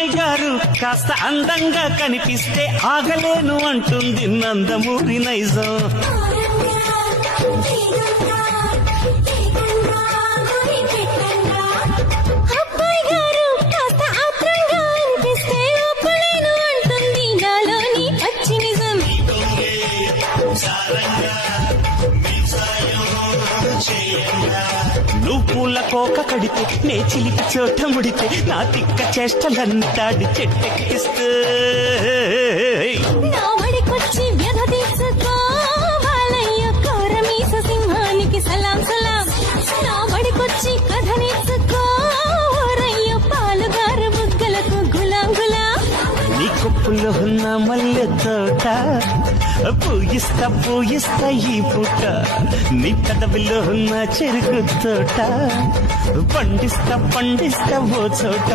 అమ్మాయి గారు కాస్త అందంగా కనిపిస్తే ఆగలేను అంటుంది నందమూరి నైజం. అబ్బాయి గారు కాస్త ఆత్రంగా అనిపిస్తే ఒప్పులేను అంటుంది నాలోని పచ్చి నిజం. నువ్వు పూల కోక కడితే నే చిలిపి చోట ముడితే నా తిక్క చేష్టలంతాడి చెట్టెక్కిస్తే నా వడికొచ్చి వ్యధ తీసుకోవాలయ్య కోరమీస సింహానికి సలాం సలాం. నా వడికొచ్చి కథ నేర్చుకోరయ్య పాలుగారు బుగ్గలకు గులాం గులాం. నీ కొప్పులో ఉన్న మల్లె తోట పూయిస్తా పూయిస్తా ఈ పూట, నీ పెదవిలో ఉన్న చెరుకు తోట పండిస్తా పండిస్తా ఓ చోట.